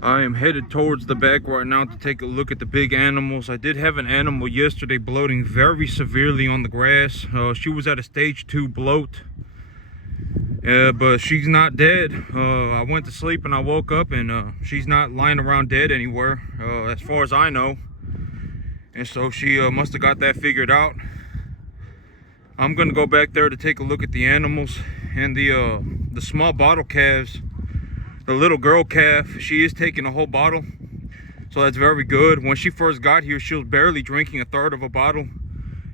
I am headed towards the back right now to take a look at the big animals. I did have an animal yesterday bloating very severely on the grass. She was at a stage 2 bloat, but she's not dead. I went to sleep and I woke up and she's not lying around dead anywhere, as far as I know. And so she must have got that figured out. I'm gonna go back there to take a look at the animals and the small bottle calves. The little girl calf, she is taking a whole bottle, so that's very good. When she first got here, she was barely drinking a third of a bottle.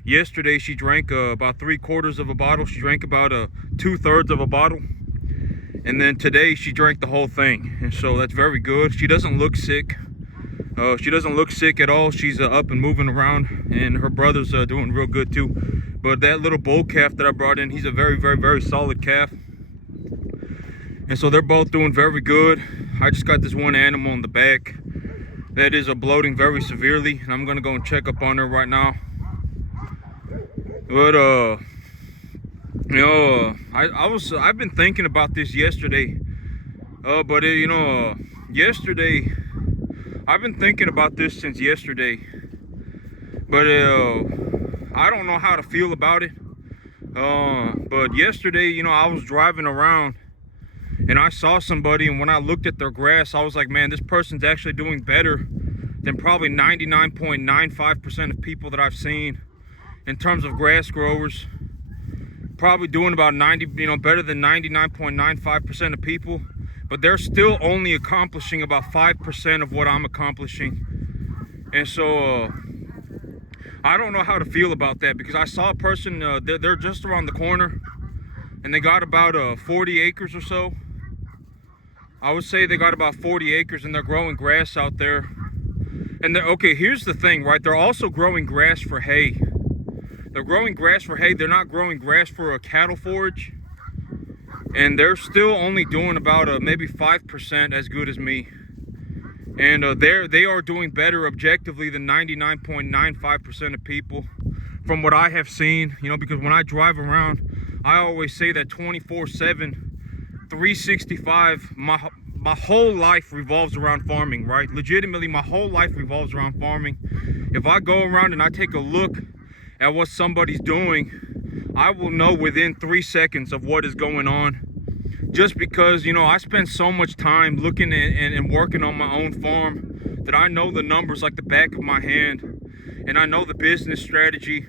Yesterday, she drank about 3/4 of a bottle. She drank about 2/3 of a bottle. And then today, she drank the whole thing. And so that's very good. She doesn't look sick. She doesn't look sick at all. She's up and moving around, and her brother's doing real good too. But that little bull calf that I brought in, he's a very, very, very solid calf. And so they're both doing very good. I just got this one animal in the back that is bloating very severely, and I'm gonna go and check up on her right now. But I've been thinking about this yesterday. Yesterday I've been thinking about this since yesterday. But I don't know how to feel about it. But yesterday, I was driving around and I saw somebody, and when I looked at their grass, I was like, man, this person's actually doing better than probably 99.95% of people that I've seen in terms of grass growers. Probably doing about better than 99.95% of people, but they're still only accomplishing about 5% of what I'm accomplishing. And so I don't know how to feel about that, because I saw a person, they're just around the corner, and they got about 40 acres or so. I would say they got about 40 acres, and they're growing grass out there. And okay, here's the thing, right? They're also growing grass for hay. They're growing grass for hay. They're not growing grass for a cattle forage. And they're still only doing about maybe 5% as good as me. And they are doing better objectively than 99.95% of people from what I have seen. Because when I drive around, I always say that 24/7, 365, my whole life revolves around farming, right? Legitimately, my whole life revolves around farming. If I go around and I take a look at what somebody's doing, I will know within 3 seconds of what is going on. Just because, I spend so much time looking and working on my own farm that I know the numbers like the back of my hand, and I know the business strategy.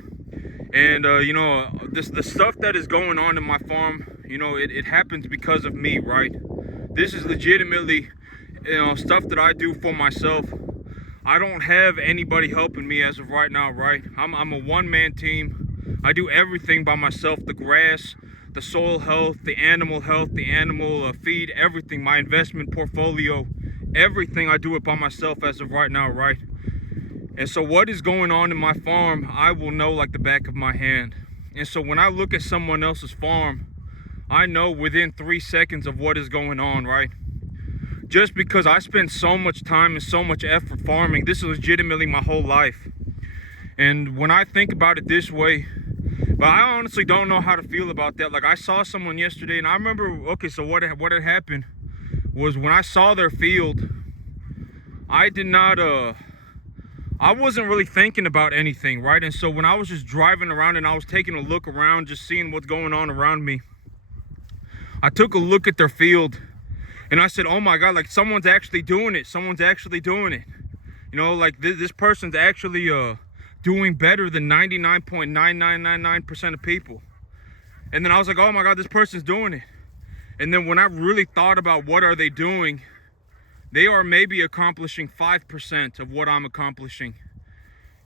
And the stuff that is going on in my farm, it happens because of me, right? This is legitimately stuff that I do for myself. I don't have anybody helping me as of right now, right? I'm a one-man team. I do everything by myself. The grass, the soil health, the animal feed, everything, my investment portfolio, everything, I do it by myself as of right now, right? And so what is going on in my farm, I will know like the back of my hand. And so when I look at someone else's farm, I know within 3 seconds of what is going on, right? Just because I spend so much time and so much effort farming. This is legitimately my whole life. And when I think about it this way, but I honestly don't know how to feel about that. Like, I saw someone yesterday, and I remember, okay, so what had happened was when I saw their field, I wasn't really thinking about anything, right? And so when I was just driving around and I was taking a look around, just seeing what's going on around me, I took a look at their field and I said, oh my God, like someone's actually doing it. Someone's actually doing it. Like this person's actually doing better than 99.9999% of people. And then I was like, oh my God, this person's doing it. And then when I really thought about what are they doing, they are maybe accomplishing 5% of what I'm accomplishing.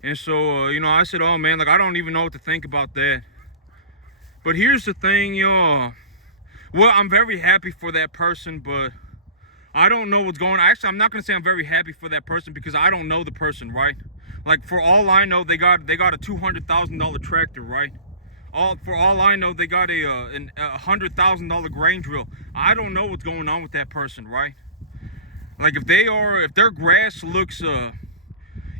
And so, I said, oh man, like I don't even know what to think about that. But here's the thing, well, I'm very happy for that person, but I don't know what's going on. Actually, I'm not gonna say I'm very happy for that person because I don't know the person, right? Like, for all I know, they got a $200,000 tractor, right? For all I know, they got a $100,000 grain drill. I don't know what's going on with that person, right? Like, if their grass looks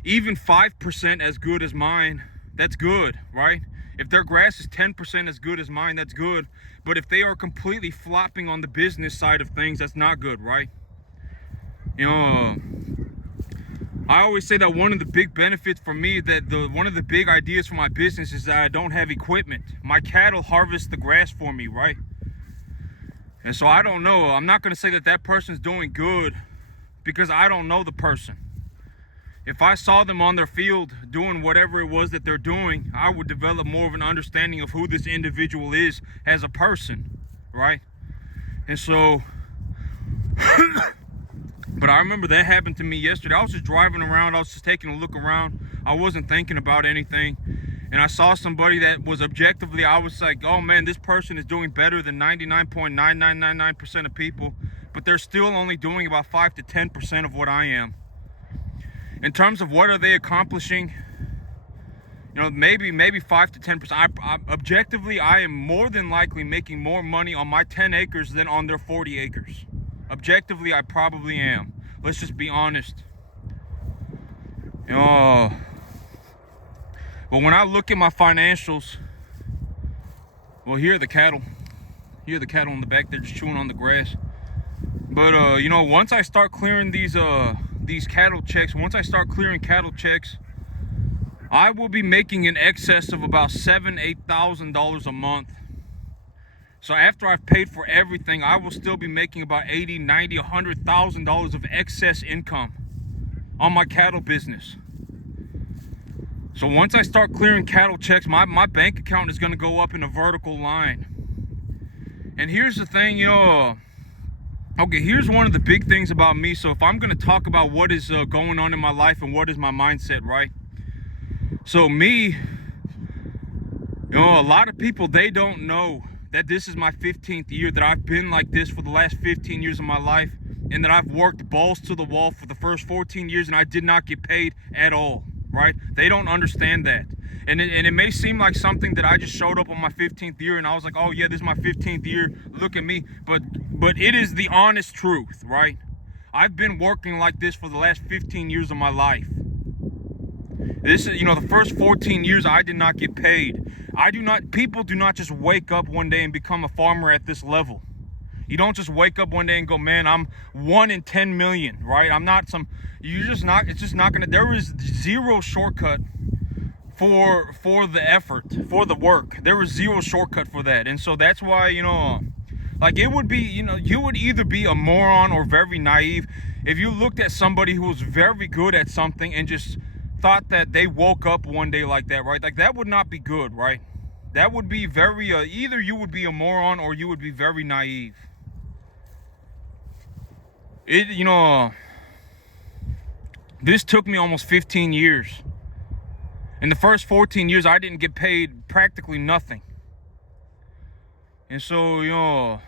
even 5% as good as mine, that's good, right? If their grass is 10% as good as mine, that's good. But if they are completely flopping on the business side of things, that's not good, right? You know, I always say that one of the big benefits for me, one of the big ideas for my business is that I don't have equipment. My cattle harvest the grass for me, right? And so I don't know. I'm not going to say that that person's doing good because I don't know the person. If I saw them on their field doing whatever it was that they're doing, I would develop more of an understanding of who this individual is as a person, right? And so, but I remember that happened to me yesterday. I was just driving around. I was just taking a look around. I wasn't thinking about anything. And I saw somebody that was objectively, I was like, oh man, this person is doing better than 99.9999% of people, but they're still only doing about 5 to 10% of what I am. In terms of what are they accomplishing, you know, maybe 5 to 10%. Objectively, I am more than likely making more money on my 10 acres than on their 40 acres. Objectively, I probably am. Let's just be honest. You know, but when I look at my financials, well, here are the cattle. Here are the cattle in the back. They're just chewing on the grass. But you know, once I start clearing these cattle checks, I will be making in excess of about $7,000-8,000 a month. So after I've paid for everything, I will still be making about $80,000, $90,000, $100,000 of excess income on my cattle business. So once I start clearing cattle checks, my bank account is going to go up in a vertical line. And here's the thing, okay, here's one of the big things about me. So if I'm going to talk about what is going on in my life and what is my mindset, right? So me, a lot of people, they don't know that this is my 15th year, that I've been like this for the last 15 years of my life, and that I've worked balls to the wall for the first 14 years and I did not get paid at all, right? They don't understand that. And it may seem like something that I just showed up on my 15th year and I was like, oh yeah, this is my 15th year, look at me. But it is the honest truth, right? I've been working like this for the last 15 years of my life. This is, the first 14 years I did not get paid. People do not just wake up one day and become a farmer at this level. You don't just wake up one day and go, man, I'm 1 in 10 million, right? It's just not gonna, there is zero shortcut for the effort, for the work. There is zero shortcut for that. And so that's why, like it would be, you would either be a moron or very naive if you looked at somebody who was very good at something and just thought that they woke up one day like that, right? Like that would not be good, right? That would be very, either you would be a moron or you would be very naive. This took me almost 15 years. In the first 14 years, I didn't get paid practically nothing. And so,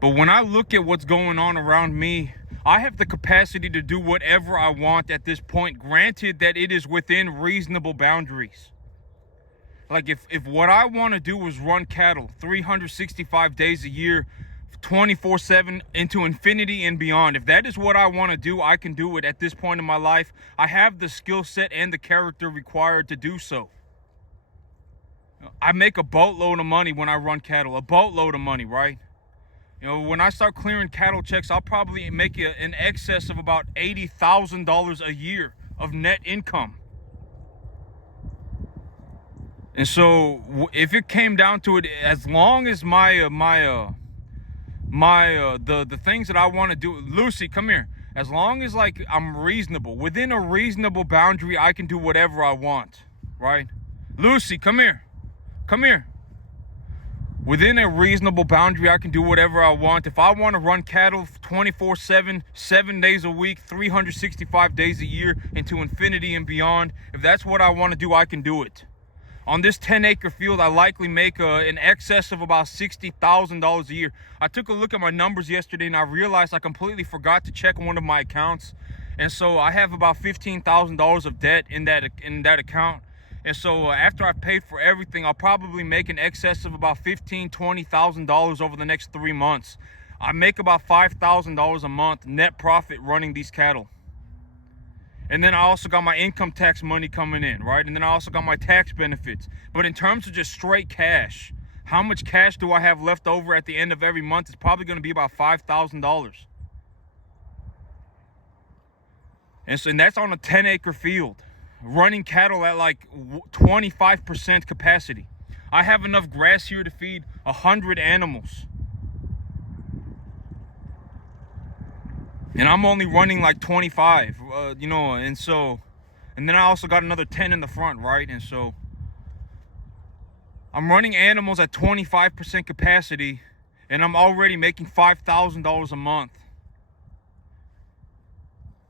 but when I look at what's going on around me, I have the capacity to do whatever I want at this point, granted that it is within reasonable boundaries. Like if what I want to do is run cattle 365 days a year, 24/7 into infinity and beyond, if that is what I want to do, I can do it at this point in my life. I have the skill set and the character required to do so. I make a boatload of money when I run cattle, a boatload of money, right? When I start clearing cattle checks, I'll probably make in excess of about $80,000 a year of net income. And so if it came down to it, as long as the things that I want to do, Lucy, come here. As long as like I'm reasonable, within a reasonable boundary, I can do whatever I want, right? Lucy, come here. Come here. Within a reasonable boundary, I can do whatever I want. If I want to run cattle 24/7, 7 days a week, 365 days a year into infinity and beyond, if that's what I want to do, I can do it. On this 10-acre field, I likely make in excess of about $60,000 a year. I took a look at my numbers yesterday and I realized I completely forgot to check one of my accounts. And so I have about $15,000 of debt in that account. And so after I've paid for everything, I'll probably make in excess of about $15,000, $20,000 over the next 3 months. I make about $5,000 a month net profit running these cattle. And then I also got my income tax money coming in, right? And then I also got my tax benefits. But in terms of just straight cash, how much cash do I have left over at the end of every month? It's probably going to be about $5,000. And that's on a 10-acre field, running cattle at like 25% capacity. I have enough grass here to feed 100 animals. And I'm only running like 25, and then I also got another 10 in the front, right? And so I'm running animals at 25% capacity, and I'm already making $5,000 a month.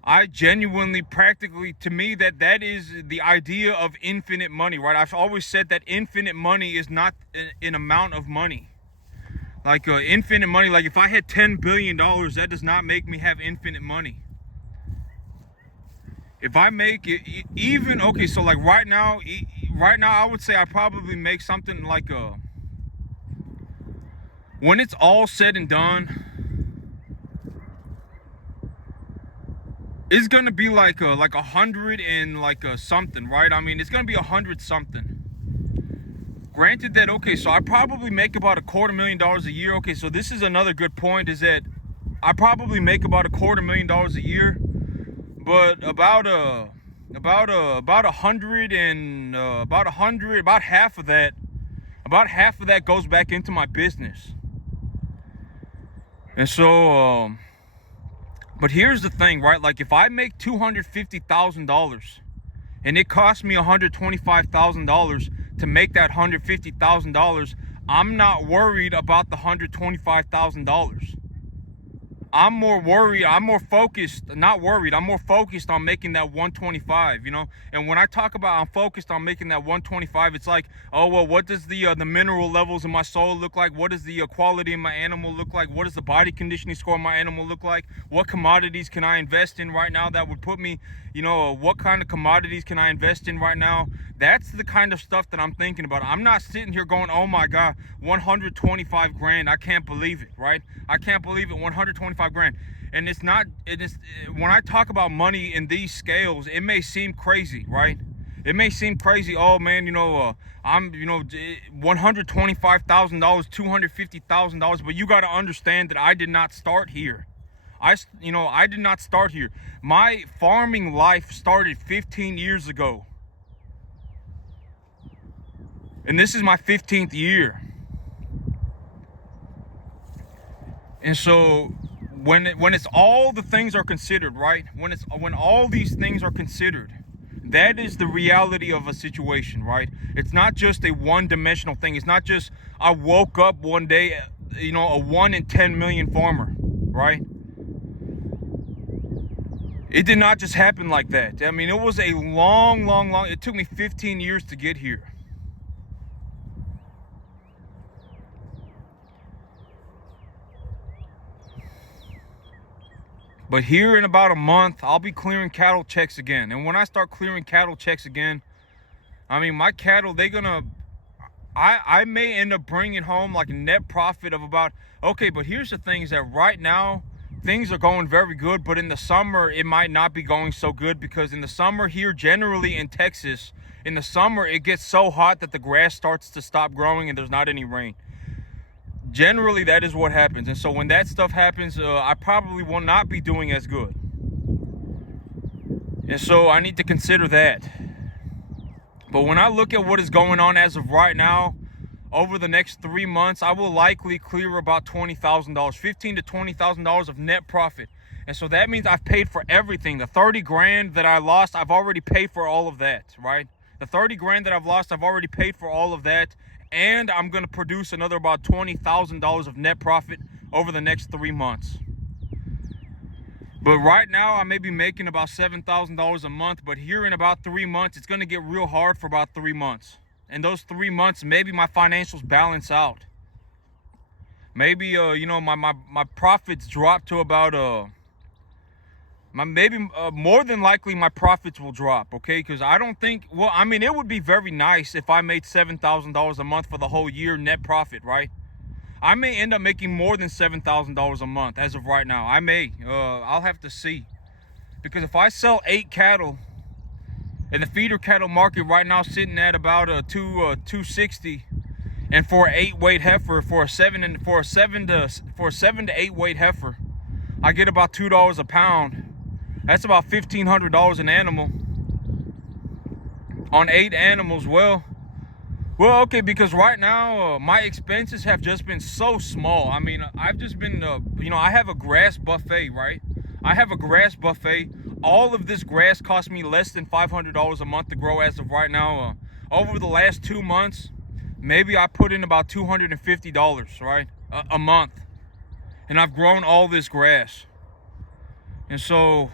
I genuinely, practically, to me, that is the idea of infinite money, right? I've always said that infinite money is not an amount of money. Like infinite money, like if I had $10 billion, that does not make me have infinite money. If I make it, even, okay, so like right now, I would say I probably make something like when it's all said and done, it's gonna be like 100 and something, right? I mean, it's gonna be 100 something. Granted that, okay, so I probably make about $250,000 a year. Okay, so this is another good point, is that I probably make about $250,000 a year, but about half of that goes back into my business. And so, but here's the thing, right? Like if I make $250,000 and it costs me $125,000 to make that $150,000, I'm not worried about the $125,000. I'm more focused on making that 125, And when I talk about I'm focused on making that 125, it's like, oh, well, what does the mineral levels in my soil look like? What does the quality of my animal look like? What does the body conditioning score of my animal look like? What commodities can I invest in right now that would put me, what kind of commodities can I invest in right now? That's the kind of stuff that I'm thinking about. I'm not sitting here going, oh my God, 125 grand. I can't believe it, right? I can't believe it, 125 grand. And when I talk about money in these scales, it may seem crazy, right? It may seem crazy. Oh man, I'm, $125,000, $250,000, but you got to understand that I did not start here. I did not start here. My farming life started 15 years ago. And this is my 15th year. And so when it's all the things are considered, right? When all these things are considered, that is the reality of a situation, right? It's not just a one-dimensional thing. It's not just I woke up one day, a 1 in 10 million farmer, right? It did not just happen like that. I mean, it was a long, it took me 15 years to get here. But here in about a month, I'll be clearing cattle checks again. And when I start clearing cattle checks again, I mean, my cattle, I may end up bringing home like a net profit of about, okay, but here's the thing, is that right now, things are going very good, but in the summer, it might not be going so good, because in the summer here, generally in Texas, in the summer, it gets so hot that the grass starts to stop growing and there's not any rain. Generally, that is what happens. And so when that stuff happens, I probably will not be doing as good. And so I need to consider that. But when I look at what is going on as of right now, over the next 3 months, I will likely clear about $20,000, $15,000 to $20,000 of net profit. And so that means I've paid for everything. The 30 grand that I lost, I've already paid for all of that, right? The 30 grand that I've lost, I've already paid for all of that. And I'm going to produce another about $20,000 of net profit over the next 3 months. But right now, I may be making about $7,000 a month. But here in about 3 months, it's going to get real hard for about 3 months. And those 3 months, maybe my financials balance out. Maybe, my profits drop to about, more than likely my profits will drop, okay? Because I don't think, well, I mean, it would be very nice if I made $7,000 a month for the whole year net profit, right? I may end up making more than $7,000 a month as of right now. I may, I'll have to see. Because if I sell 8 cattle, and the feeder cattle market right now sitting at about $260, and for an 8-weight heifer, for a 7 to 8 weight heifer, I get about $2 a pound. That's about $1,500 an animal on 8 animals. Well, okay, because right now my expenses have just been so small. I mean, I've just been, I have a grass buffet, right? I have a grass buffet. All of this grass cost me less than $500 a month to grow as of right now. Over the last 2 months, maybe I put in about $250, right? A month. And I've grown all this grass. And so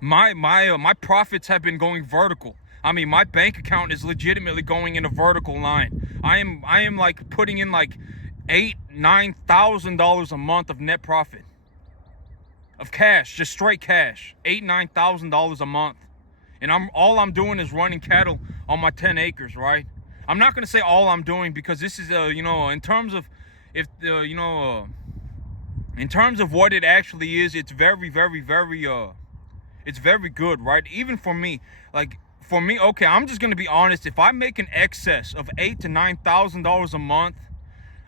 my profits have been going vertical. I mean, my bank account is legitimately going in a vertical line. I am like putting in like $8,000-9,000 a month of net profit. Of cash, just straight cash. $8,000-9,000 a month. And all I'm doing is running cattle on my 10 acres, right? I'm not gonna say all I'm doing, because this is in terms of in terms of what it actually is, it's very, very, very it's very good, right? Even for me, okay, I'm just gonna be honest. If I make an excess of $8,000 to $9,000 a month,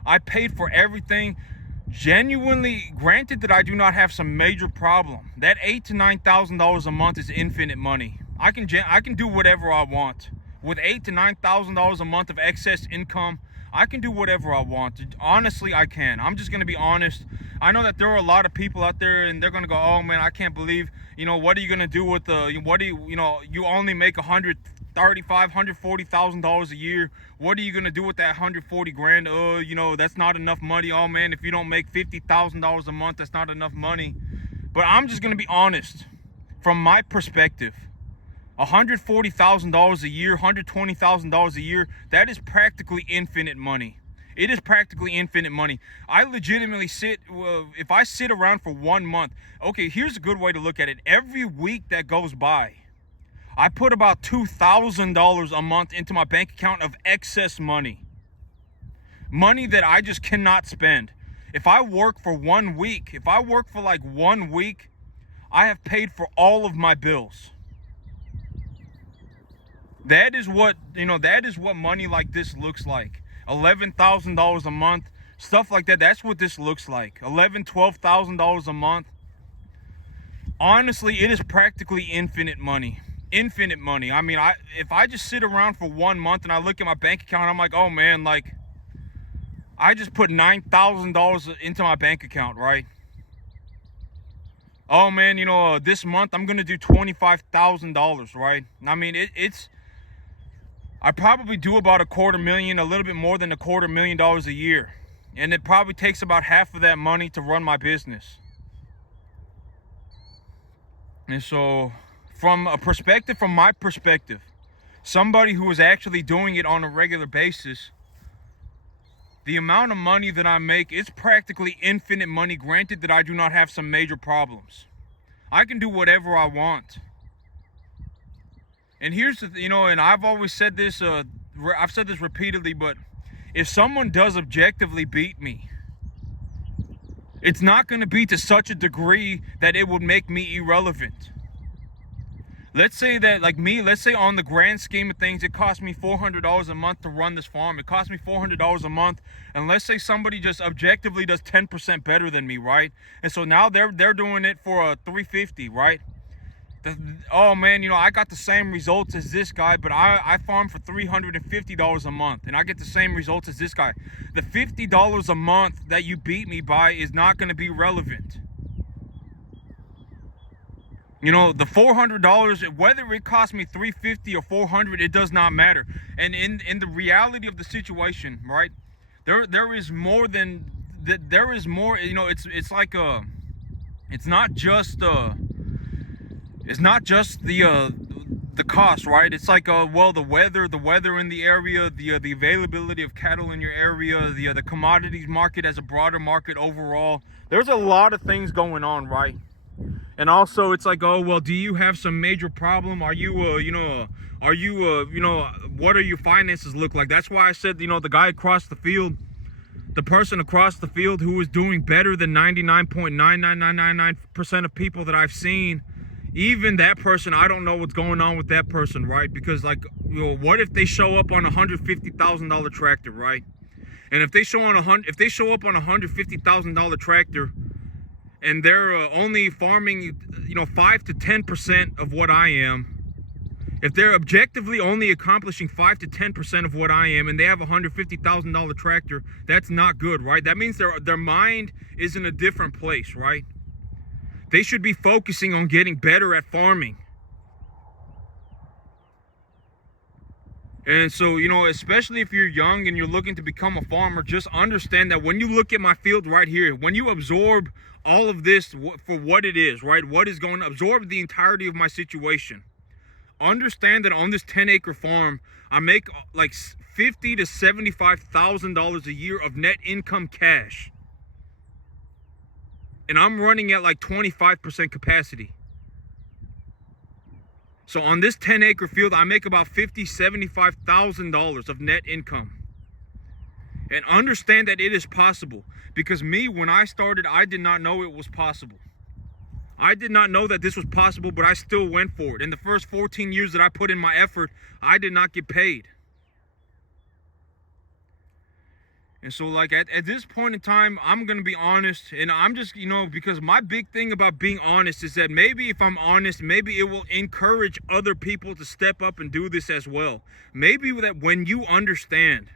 I paid for everything. Genuinely, granted that I do not have some major problem, that $8,000 to $9,000 a month is infinite money. I can do whatever I want with $8,000 to $9,000 a month of excess income. I can do whatever I want. Honestly, I can. I'm just gonna be honest. I know that there are a lot of people out there, and they're gonna go, "Oh man, I can't believe. What are you gonna do with you only make $140,000 a year. What are you gonna do with that 140 grand? That's not enough money. Oh man, if you don't make $50,000 a month, that's not enough money." But I'm just gonna be honest. From my perspective, $140,000 a year, $120,000 a year, that is practically infinite money. It is practically infinite money. I legitimately if I sit around for 1 month, okay, here's a good way to look at it. Every week that goes by, I put about $2,000 a month into my bank account of excess money. Money that I just cannot spend. If I work for 1 week, if I work for like 1 week, I have paid for all of my bills. That is what money like this looks like. $11,000 a month, stuff like that. That's what this looks like. $11,000, $12,000 a month. Honestly, it is practically infinite money. Infinite money. I mean, if I just sit around for 1 month and I look at my bank account, I'm like, oh man, like I just put $9,000 into my bank account, right? Oh man, this month I'm gonna do $25,000, right? I mean, I probably do about $250,000, a little bit more than $250,000 a year. And it probably takes about half of that money to run my business. And so, from my perspective, somebody who is actually doing it on a regular basis, the amount of money that I make is practically infinite money, granted that I do not have some major problems. I can do whatever I want. And here's and I've always said this, I've said this repeatedly, but if someone does objectively beat me, it's not going to be to such a degree that it would make me irrelevant. Let's say that, let's say on the grand scheme of things, it cost me $400 a month to run this farm. It cost me $400 a month. And let's say somebody just objectively does 10% better than me, right? And so now they're doing it for $350, right? Oh man, I got the same results as this guy, but I farm for $350 a month, and I get the same results as this guy. The $50 a month that you beat me by is not going to be relevant. The $400, whether it cost me $350 or $400, it does not matter. And in the reality of the situation, right, there is more than that. There is more. It's like it's not just the cost, right? It's like the weather in the area, the availability of cattle in your area, the commodities market as a broader market overall. There's a lot of things going on, right? And also, it's like, oh well, do you have some major problem? Are you what are your finances look like? That's why I said, the guy across the field, the person across the field who is doing better than 99.99999% of people that I've seen. Even that person, I don't know what's going on with that person, right? Because what if they show up on a $150,000 tractor, right? And if they show up on a $150,000 tractor, and they're only farming, 5 to 10% of what I am, if they're objectively only accomplishing 5 to 10% of what I am, and they have a $150,000 tractor, that's not good, right? That means their mind is in a different place, right? They should be focusing on getting better at farming. And so, especially if you're young and you're looking to become a farmer, just understand that when you look at my field right here, when you absorb all of this for what it is, right? What is going to absorb the entirety of my situation. Understand that on this 10-acre farm, I make like $50,000 to $75,000 a year of net income cash. And I'm running at like 25% capacity. So on this 10-acre field, I make about $50,000, $75,000 of net income. And understand that it is possible. Because when I started, I did not know it was possible. I did not know that this was possible, but I still went for it. In the first 14 years that I put in my effort, I did not get paid. And so, like, at this point in time, I'm going to be honest. And I'm just, because my big thing about being honest is that maybe if I'm honest, maybe it will encourage other people to step up and do this as well. Maybe that when you understand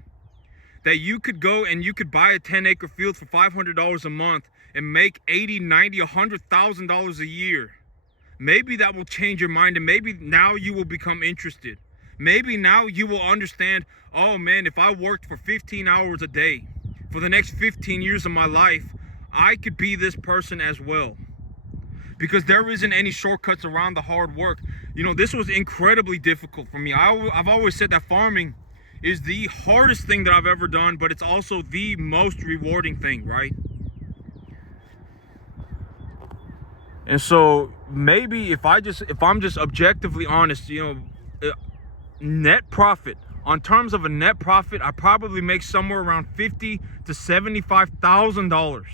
that you could go and you could buy a 10-acre field for $500 a month and make $80,000, $90,000, $100,000 a year, maybe that will change your mind, and maybe now you will become interested. Maybe now you will understand, oh man, if I worked for 15 hours a day for the next 15 years of my life, I could be this person as well. Because there isn't any shortcuts around the hard work. This was incredibly difficult for me. I've always said that farming is the hardest thing that I've ever done, but it's also the most rewarding thing, right? And so maybe if I'm just objectively honest, net profit, on terms of a net profit, I probably make somewhere around $50,000 to $75,000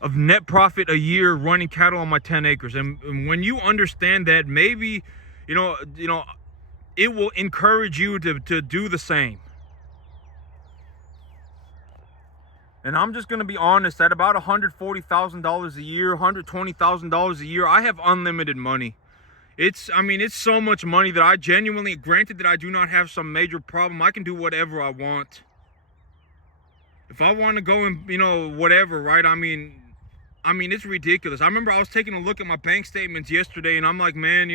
of net profit a year running cattle on my 10 acres. And when you understand that, maybe, it will encourage you to do the same. And I'm just going to be honest, at about $140,000 a year, $120,000 a year, I have unlimited money. It's so much money that I genuinely, granted that I do not have some major problem, I can do whatever I want. If I want to go and, whatever, right? It's ridiculous. I remember I was taking a look at my bank statements yesterday, and I'm like, man,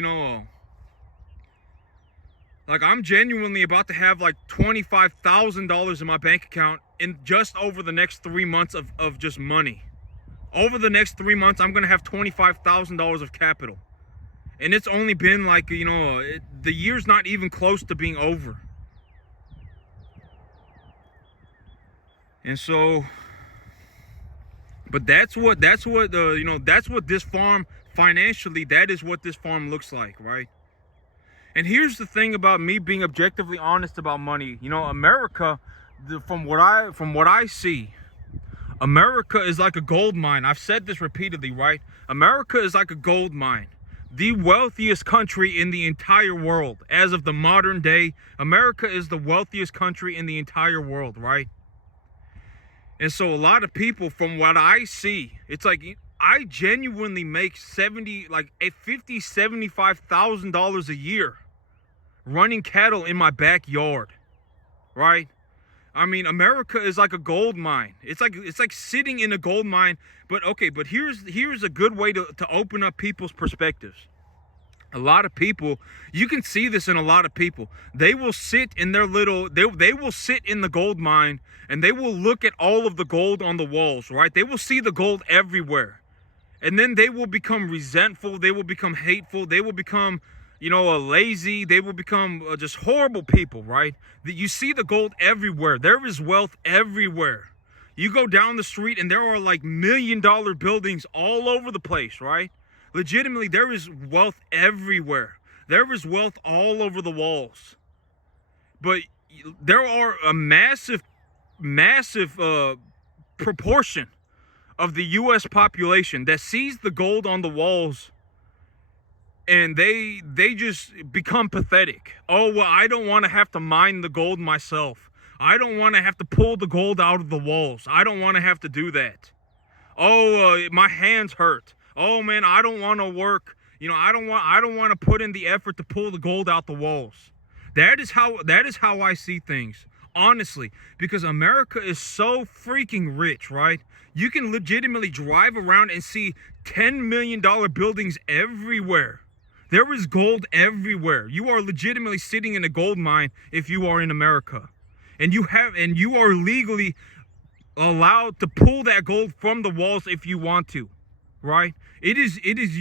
like I'm genuinely about to have like $25,000 in my bank account in just over the next 3 months of just money. Over the next 3 months, I'm going to have $25,000 of capital. And it's only been like, the year's not even close to being over. And so, but that's what this farm, financially, that is what this farm looks like, right? And here's the thing about me being objectively honest about money. America, from what I see, America is like a gold mine. I've said this repeatedly, right? America is like a gold mine. The wealthiest country in the entire world. As of the modern day, America is the wealthiest country in the entire world, right? And so a lot of people, from what I see, it's like I genuinely make $50,000, $75,000 a year running cattle in my backyard, right? America is like a gold mine. It's like sitting in a gold mine. But here's a good way to open up people's perspectives. A lot of people, you can see this in a lot of people. They will sit in their they will sit in the gold mine, and they will look at all of the gold on the walls, right? They will see the gold everywhere. And then they will become resentful, they will become hateful, they will become lazy, they will become just horrible people, right? You see the gold everywhere. There is wealth everywhere. You go down the street and there are like $1 million buildings all over the place, right? Legitimately, there is wealth everywhere. There is wealth all over the walls. But there are a massive proportion of the U.S. population that sees the gold on the walls, and they just become pathetic. Oh, well, I don't want to have to mine the gold myself. I don't want to have to pull the gold out of the walls. I don't want to have to do that. Oh, my hands hurt. Oh man, I don't want to work. I don't want to put in the effort to pull the gold out the walls. That is how I see things. Honestly, because America is so freaking rich, right? You can legitimately drive around and see $10 million buildings everywhere. There is gold everywhere. You are legitimately sitting in a gold mine if you are in America. And you are legally allowed to pull that gold from the walls if you want to, right? It is if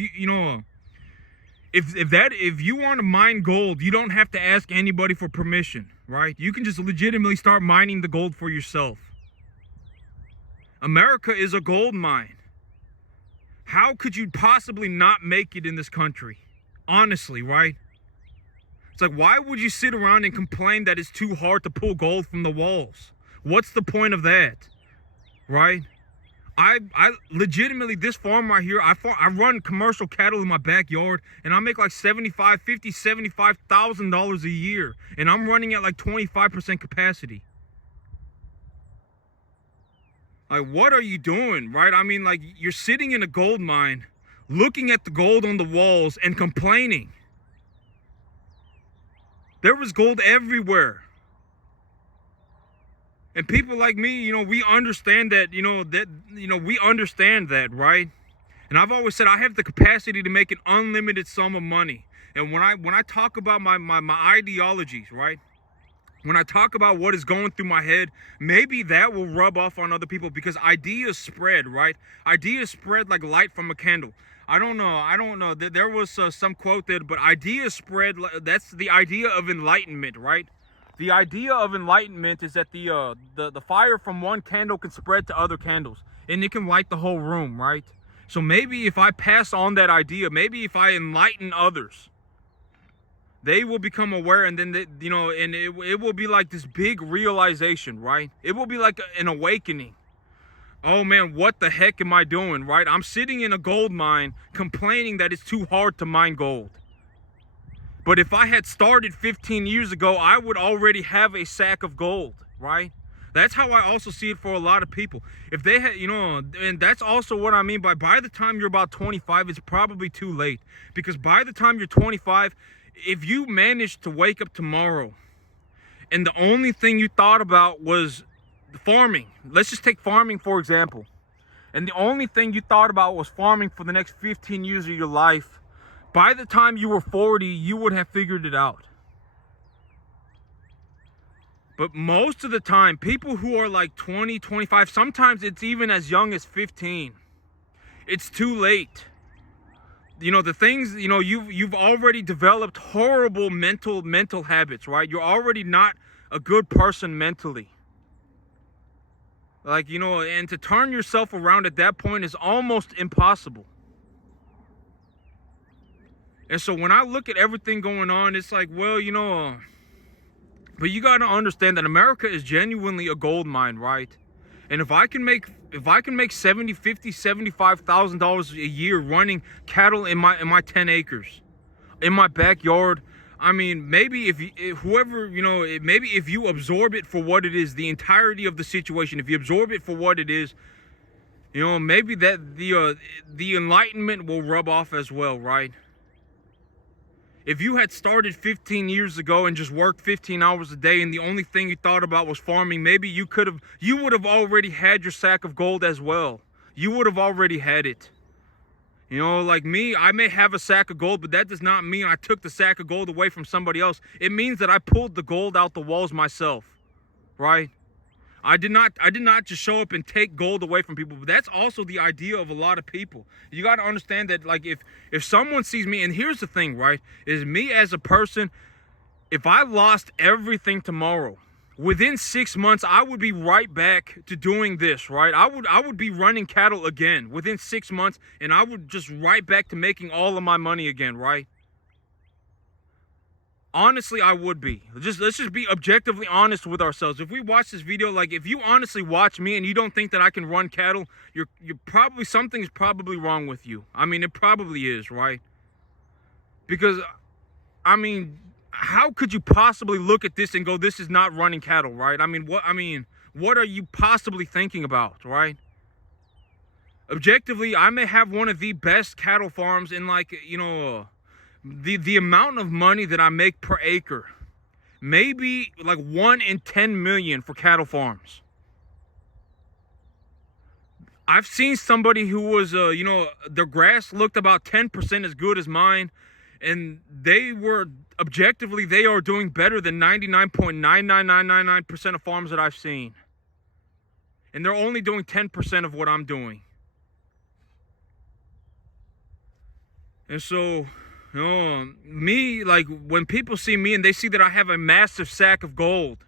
you want to mine gold, you don't have to ask anybody for permission, right? You can just legitimately start mining the gold for yourself. America is a gold mine. How could you possibly not make it in this country? Honestly, right? It's like, why would you sit around and complain that it's too hard to pull gold from the walls? What's the point of that? Right? I legitimately, this farm right here, I run commercial cattle in my backyard, and I make like $75,000 a year, and I'm running at like 25% capacity. Like, what are you doing, right? I mean, like, you're sitting in a gold mine, looking at the gold on the walls and complaining. There was gold everywhere. And people like me, we understand that, we understand that, right? And I've always said I have the capacity to make an unlimited sum of money. And when I talk about my ideologies, right? When I talk about what is going through my head, maybe that will rub off on other people, because ideas spread, right? Ideas spread like light from a candle. I don't know. There was some quote that, but ideas spread. That's the idea of enlightenment, right? The idea of enlightenment is that the fire from one candle can spread to other candles, and it can light the whole room, right? So maybe if I pass on that idea, maybe if I enlighten others, they will become aware, and then it will be like this big realization, right? It will be like an awakening. Oh man, what the heck am I doing, right? I'm sitting in a gold mine complaining that it's too hard to mine gold. But if I had started 15 years ago, I would already have a sack of gold, right? That's how I also see it for a lot of people. If they had, and that's also what I mean by the time you're about 25, it's probably too late. Because by the time you're 25, if you manage to wake up tomorrow and the only thing you thought about was farming, let's just take farming for example, and the only thing you thought about was farming for the next 15 years of your life, by the time you were 40, you would have figured it out. But most of the time, people who are like 20, 25, sometimes it's even as young as 15, it's too late. The things, you've already developed horrible mental habits, right? You're already not a good person mentally. Like, and to turn yourself around at that point is almost impossible. And so when I look at everything going on, it's like, well, but you got to understand that America is genuinely a gold mine, right? And if I can make $70,000, $50,000, $75,000 a year running cattle in my 10 acres, in my backyard, I mean, maybe if you absorb it for what it is, the entirety of the situation, if you absorb it for what it is, maybe that the enlightenment will rub off as well, right? If you had started 15 years ago and just worked 15 hours a day and the only thing you thought about was farming, maybe you would have already had your sack of gold as well. You would have already had it. Like me, I may have a sack of gold, but that does not mean I took the sack of gold away from somebody else. It means that I pulled the gold out the walls myself, right? I did not just show up and take gold away from people, but that's also the idea of a lot of people. You got to understand that, like, if someone sees me, and here's the thing, right, is me as a person, if I lost everything tomorrow, within 6 months, I would be right back to doing this, right? I would be running cattle again within 6 months, and I would just right back to making all of my money again, right? Honestly, I would be. Let's just be objectively honest with ourselves. If we watch this video, like, if you honestly watch me and you don't think that I can run cattle, you're probably, something's probably wrong with you. I mean, it probably is, right? Because, I mean, how could you possibly look at this and go, this is not running cattle, right? What are you possibly thinking about, right? Objectively, I may have one of the best cattle farms in, like, the amount of money that I make per acre, maybe like 1 in 10 million for cattle farms. I've seen somebody who was, their grass looked about 10% as good as mine, and they were, objectively, they are doing better than 99.99999% of farms that I've seen. And they're only doing 10% of what I'm doing. And so, me, like, when people see me and they see that I have a massive sack of gold,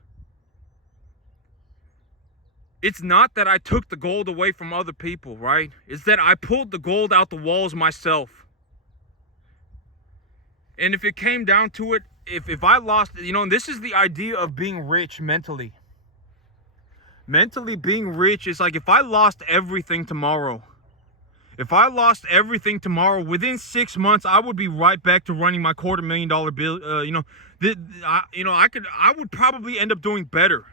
it's not that I took the gold away from other people, right? It's that I pulled the gold out the walls myself. And if it came down to it, if I lost, and this is the idea of being rich mentally. Mentally being rich is like, if I lost everything tomorrow, within 6 months, I would be right back to running my $250,000 bill. I would probably end up doing better.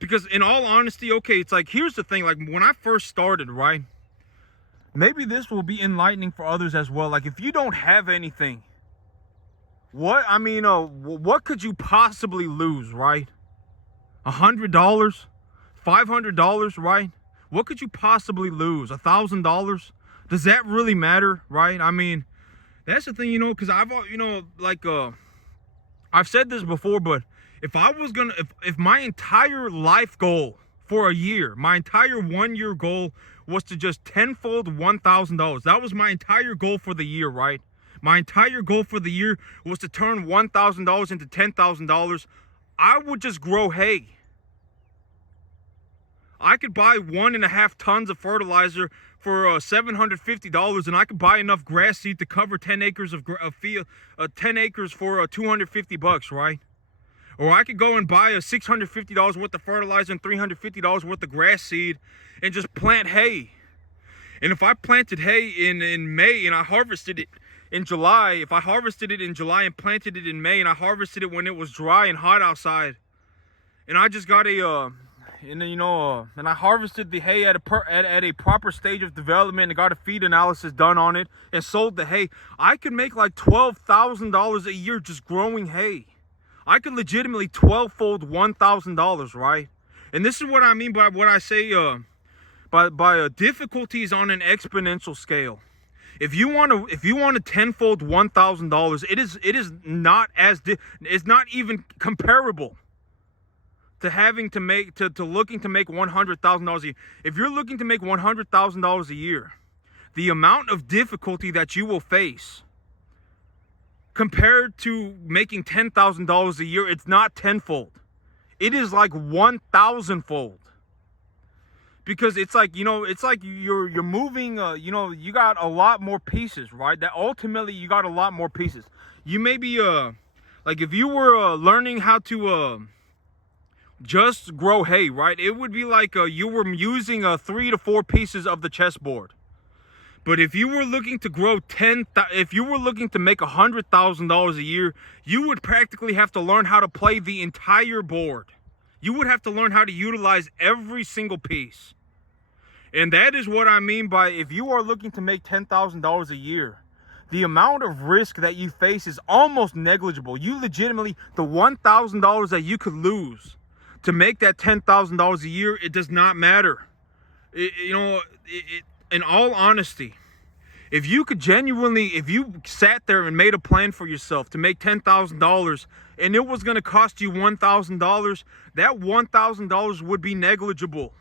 Because in all honesty, okay, it's like, here's the thing, like when I first started, right? Maybe this will be enlightening for others as well. Like, if you don't have anything, what could you possibly lose, right? $100, $500, right? What could you possibly lose? $1,000? Does that really matter, right? I mean, that's the thing, because I've said this before, but if my entire life goal for a year, my entire 1 year goal was to just tenfold $1,000. That was my entire goal for the year, right? My entire goal for the year was to turn $1,000 into $10,000. I would just grow hay. I could buy 1.5 tons of fertilizer for $750, and I could buy enough grass seed to cover 10 acres of field, 10 acres for $250, right? Or I could go and buy a $650 worth of fertilizer and $350 worth of grass seed and just plant hay. And if I planted hay in May and I harvested it in July, if I harvested it in July and planted it in May and I harvested it when it was dry and hot outside, and I just got and I harvested the hay at a proper stage of development and got a feed analysis done on it and sold the hay, I could make like $12,000 a year just growing hay. I could legitimately 12-fold $1,000, right? And this is what I mean by what I say by difficulties on an exponential scale. If you want to tenfold $1,000, it is not it's not even comparable to having to make to looking to make $100,000 a year. If you're looking to make $100,000 a year, the amount of difficulty that you will face compared to making $10,000 a year, it's not tenfold. It is like 1,000-fold. Because it's like, you're moving, you got a lot more pieces, right? That ultimately you got a lot more pieces. You may be, like if you were learning how to just grow hay, right? It would be like you were using 3 to 4 pieces of the chessboard. But if you were looking to grow if you were looking to make $100,000 a year, you would practically have to learn how to play the entire board. You would have to learn how to utilize every single piece. And that is what I mean by, if you are looking to make $10,000 a year, the amount of risk that you face is almost negligible. You legitimately, the $1,000 that you could lose to make that $10,000 a year, it does not matter. In all honesty, if you sat there and made a plan for yourself to make $10,000 and it was going to cost you $1,000, that $1,000 would be negligible.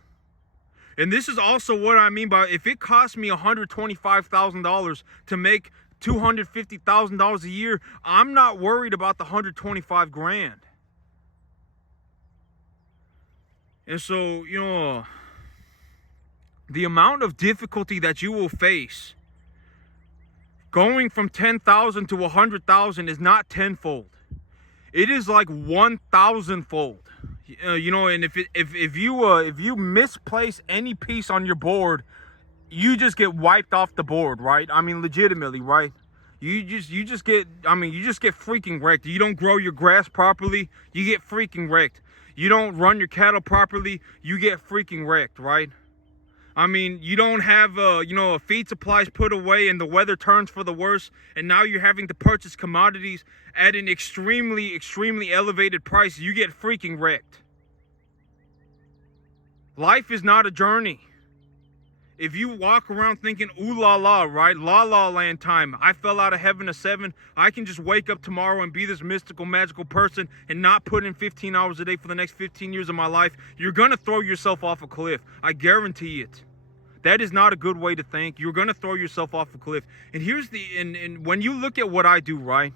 And this is also what I mean by, if it cost me $125,000 to make $250,000 a year, I'm not worried about the $125 grand. And so, the amount of difficulty that you will face going from 10,000 to 100,000 is not tenfold. It is like 1,000-fold. And if you misplace any piece on your board, you just get wiped off the board, right? I mean, legitimately, right? You just get freaking wrecked. You don't grow your grass properly, you get freaking wrecked. You don't run your cattle properly, you get freaking wrecked, right? I mean, you don't have, feed supplies put away and the weather turns for the worse. And now you're having to purchase commodities at an extremely, extremely elevated price. You get freaking wrecked. Life is not a journey. If you walk around thinking, ooh la la, right? La la land time. I fell out of heaven at 7. I can just wake up tomorrow and be this mystical, magical person and not put in 15 hours a day for the next 15 years of my life. You're going to throw yourself off a cliff. I guarantee it. That is not a good way to think. You're going to throw yourself off a cliff. And here's and when you look at what I do, right?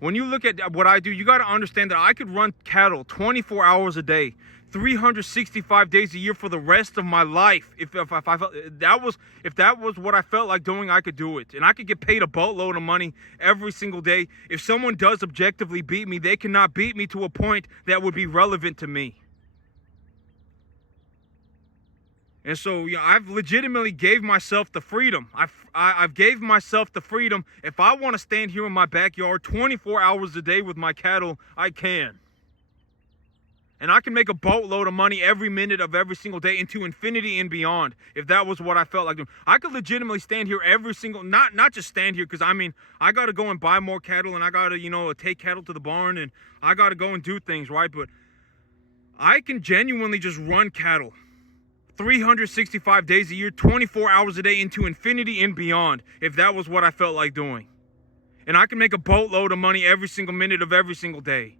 When you look at what I do, you got to understand that I could run cattle 24 hours a day, 365 days a year for the rest of my life. If that was what I felt like doing, I could do it. And I could get paid a boatload of money every single day. If someone does objectively beat me, they cannot beat me to a point that would be relevant to me. And so, I've legitimately gave myself the freedom. I've gave myself the freedom. If I want to stand here in my backyard 24 hours a day with my cattle, I can. And I can make a boatload of money every minute of every single day into infinity and beyond, if that was what I felt like doing. I could legitimately stand here every single, not just stand here, because I got to go and buy more cattle, and I got to, take cattle to the barn, and I got to go and do things, right? But I can genuinely just run cattle 365 days a year, 24 hours a day into infinity and beyond, if that was what I felt like doing. And I can make a boatload of money every single minute of every single day.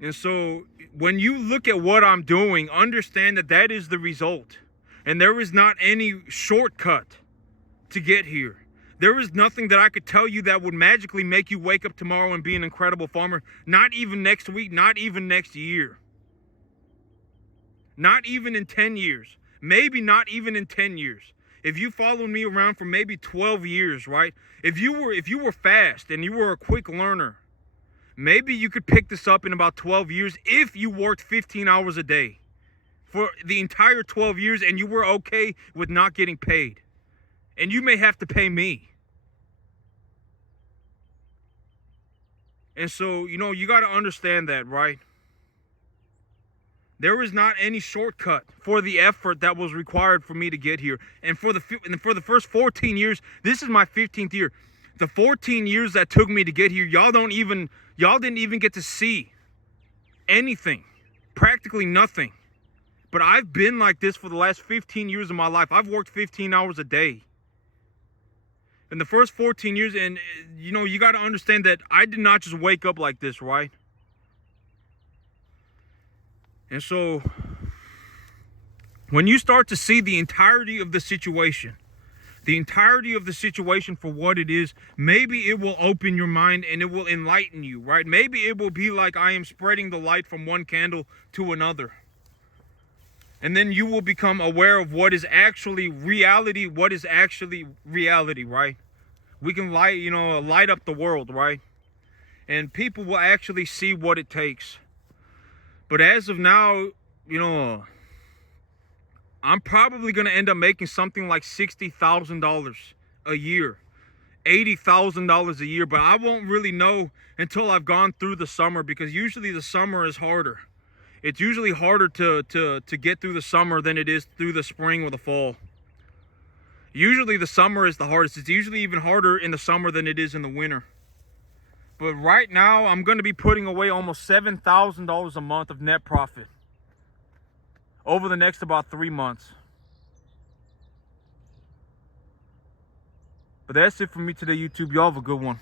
And so when you look at what I'm doing, understand that that is the result. And there is not any shortcut to get here. There is nothing that I could tell you that would magically make you wake up tomorrow and be an incredible farmer. Not even next week, not even next year. Not even in 10 years. Maybe not even in 10 years. If you followed me around for maybe 12 years, right? If you were fast and you were a quick learner, maybe you could pick this up in about 12 years if you worked 15 hours a day for the entire 12 years and you were okay with not getting paid. And you may have to pay me. And so, you got to understand that, right? There is not any shortcut for the effort that was required for me to get here. And for the first 14 years, this is my 15th year. The 14 years that took me to get here, y'all didn't even get to see anything, practically nothing. But I've been like this for the last 15 years of my life. I've worked 15 hours a day. In the first 14 years, and you got to understand that I did not just wake up like this, right? And so when you start to see the entirety of the situation for what it is, maybe it will open your mind and it will enlighten you, right? Maybe it will be like I am spreading the light from one candle to another. And then you will become aware of what is actually reality, right? We can light up the world, right? And people will actually see what it takes. But as of now, I'm probably going to end up making something like $60,000 a year, $80,000 a year. But I won't really know until I've gone through the summer, because usually the summer is harder. It's usually harder to get through the summer than it is through the spring or the fall. Usually the summer is the hardest. It's usually even harder in the summer than it is in the winter. But right now, I'm going to be putting away almost $7,000 a month of net profit over the next about 3 months. But that's it for me today, YouTube. Y'all have a good one.